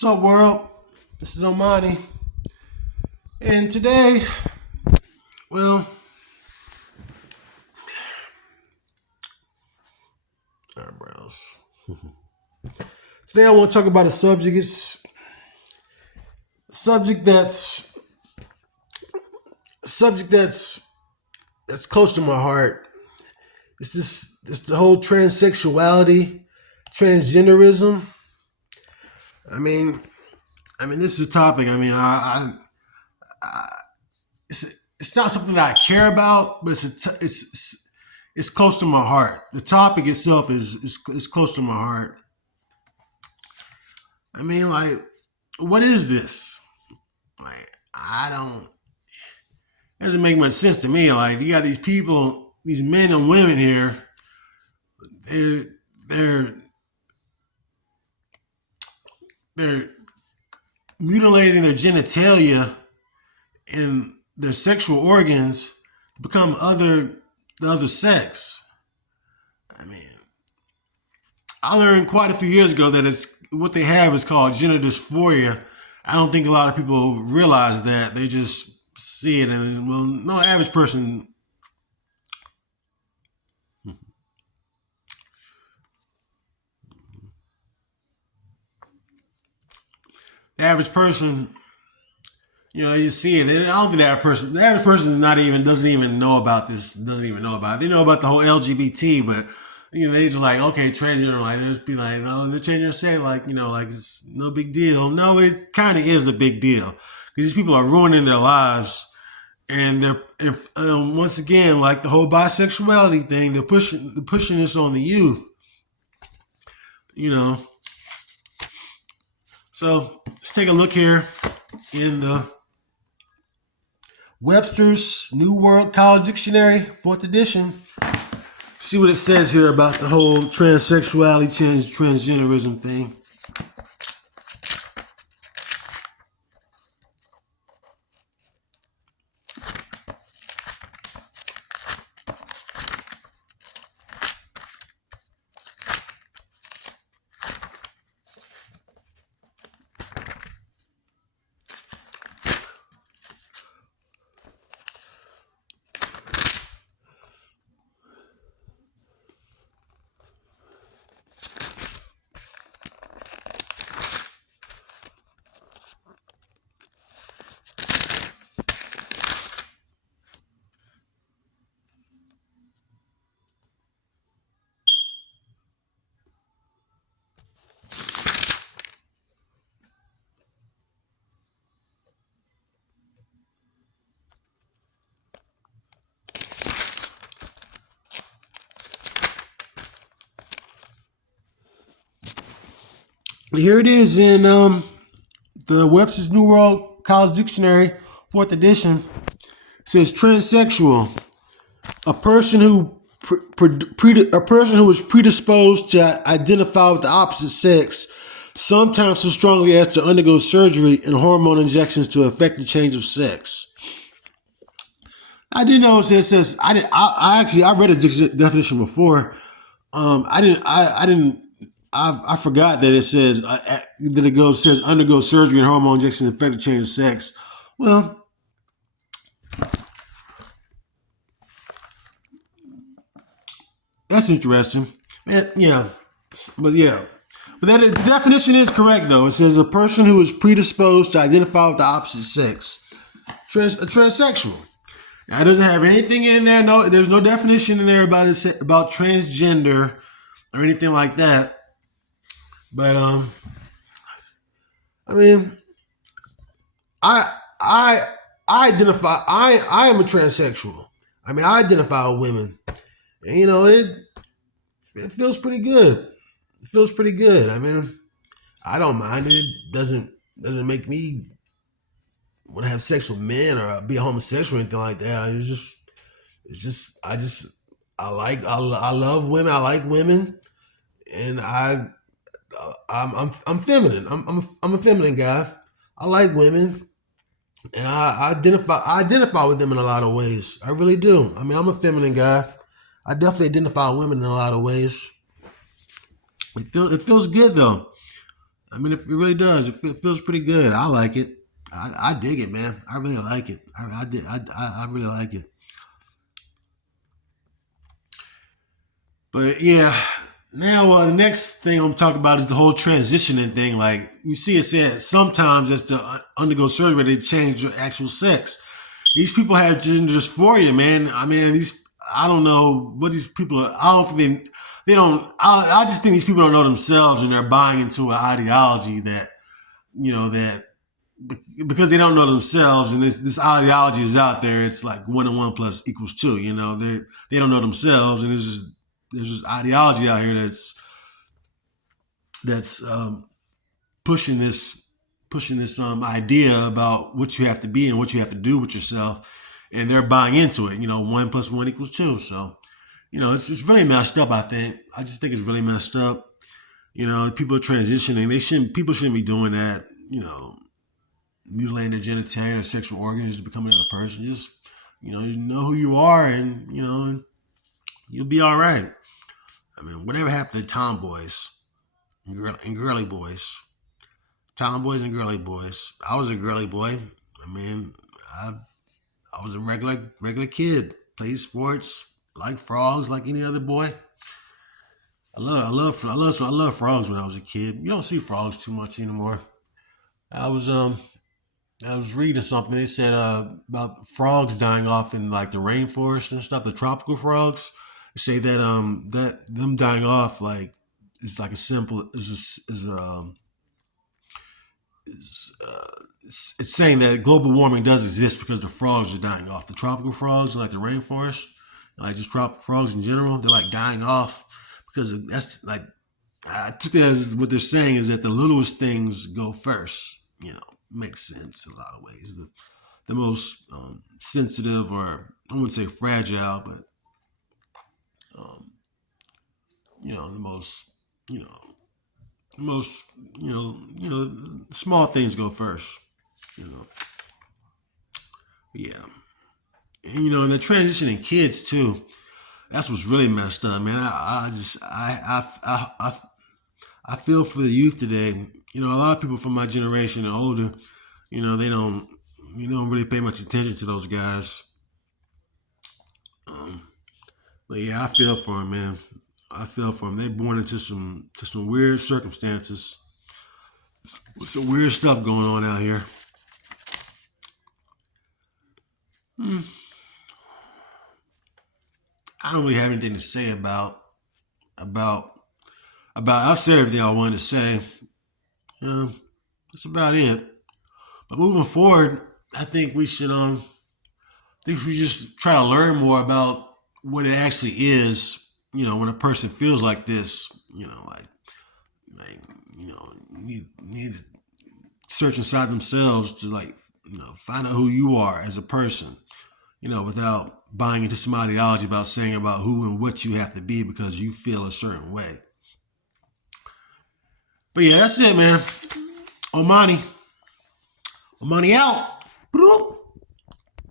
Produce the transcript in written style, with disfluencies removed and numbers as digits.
What's up, world? This is Omani, and today, well, eyebrows. Today, I want to talk about a subject. It's a subject that's close to my heart. It's the whole transsexuality, transgenderism. I mean, this is a topic. It's not something that I care about, but it's close to my heart. The topic itself is close to my heart. I mean, like, what is this? Like, it doesn't make much sense to me. Like, you got these people, these men and women here. They're they're mutilating their genitalia and their sexual organs to become the other sex. I mean, I learned quite a few years ago that it's what they have is called gender dysphoria. I don't think a lot of people realize that. They just see it, and well, no average person. The average person, they just see it. And I don't think the average person doesn't even know about this, doesn't even know about it. They know about the whole LGBT, but they just like, okay, transgender, like, there's be like, oh, they're changing their sex, like, like it's no big deal. No, it kind of is a big deal because these people are ruining their lives, and once again, like the whole bisexuality thing, they're pushing this on the youth, So let's take a look here in the Webster's New World College Dictionary, 4th edition. See what it says here about the whole transsexuality, transgenderism thing. Here it is in the Webster's New World College Dictionary, 4th edition. It says transsexual, a person who is predisposed to identify with the opposite sex, sometimes so strongly as to undergo surgery and hormone injections to effect the change of sex. I did notice it says I read a definition before. I forgot that it says says undergo surgery and hormone injection to effect the change of sex. Well, that's interesting. But that the definition is correct though. It says a person who is predisposed to identify with the opposite sex, a transsexual. Now, it doesn't have anything in there. No, there's no definition in there about transgender or anything like that. But I identify. I am a transsexual. I identify with women, and it feels pretty good. It feels pretty good. I don't mind it. It doesn't make me want to have sex with men or be a homosexual or anything like that. I love women. I like women, and I'm feminine. I'm a feminine guy. I like women, and I identify with them in a lot of ways. I really do. I'm a feminine guy. I definitely identify with women in a lot of ways. It feels good though. I mean, it really does. It feels pretty good. I like it. I dig it, man. I really like it. I really like it. But yeah, now the next thing I'm talking about is the whole transitioning thing. Like you see, it said sometimes as to undergo surgery, they change their actual sex. These people have gender dysphoria, man. I mean, these I don't know what these people are. I don't think they don't. I just think these people don't know themselves, and they're buying into an ideology that that because they don't know themselves, and this ideology is out there. It's like 1 and 1 plus equals 2. They don't know themselves, and there's this ideology out here that's pushing this idea about what you have to be and what you have to do with yourself, and they're buying into it. 1 plus 1 equals 2. So it's really messed up. I just think it's really messed up. People are transitioning. People shouldn't be doing that. Mutilating their genitalia or sexual organs to become another person. Just you know who you are, and you'll be all right. I mean, whatever happened to tomboys and girly boys? Tomboys and girly boys. I was a girly boy. I mean, I I was a regular kid. Played sports, like frogs, like any other boy. I love frogs when I was a kid. You don't see frogs too much anymore. I was um I was reading something. They said about frogs dying off in like the rainforest and stuff. The tropical frogs. They say that them dying off like is like a simple it's saying that global warming does exist because the frogs are dying off. The tropical frogs, like the rainforest, like just tropical frogs in general, they're like dying off because that's like I took it as what they're saying is that the littlest things go first. Makes sense in a lot of ways. The most sensitive, or I wouldn't say fragile, but um, the most, you know, most, small things go first. You know, yeah, and and the transitioning kids too. That's what's really messed up, man. I just I feel for the youth today. A lot of people from my generation and older, they don't really pay much attention to those guys. Um, but yeah, I feel for them, man. I feel for them. They're born into some weird circumstances with some weird stuff going on out here. Hmm. I don't really have anything to say about I've said everything I wanted to say. Um, that's about it. But moving forward, I think we should think we just try to learn more about what it actually is. When a person feels like this, like you need to search inside themselves to like find out who you are as a person. Without buying into some ideology about saying about who and what you have to be because you feel a certain way. But yeah, that's it, man. Omani out. Boop.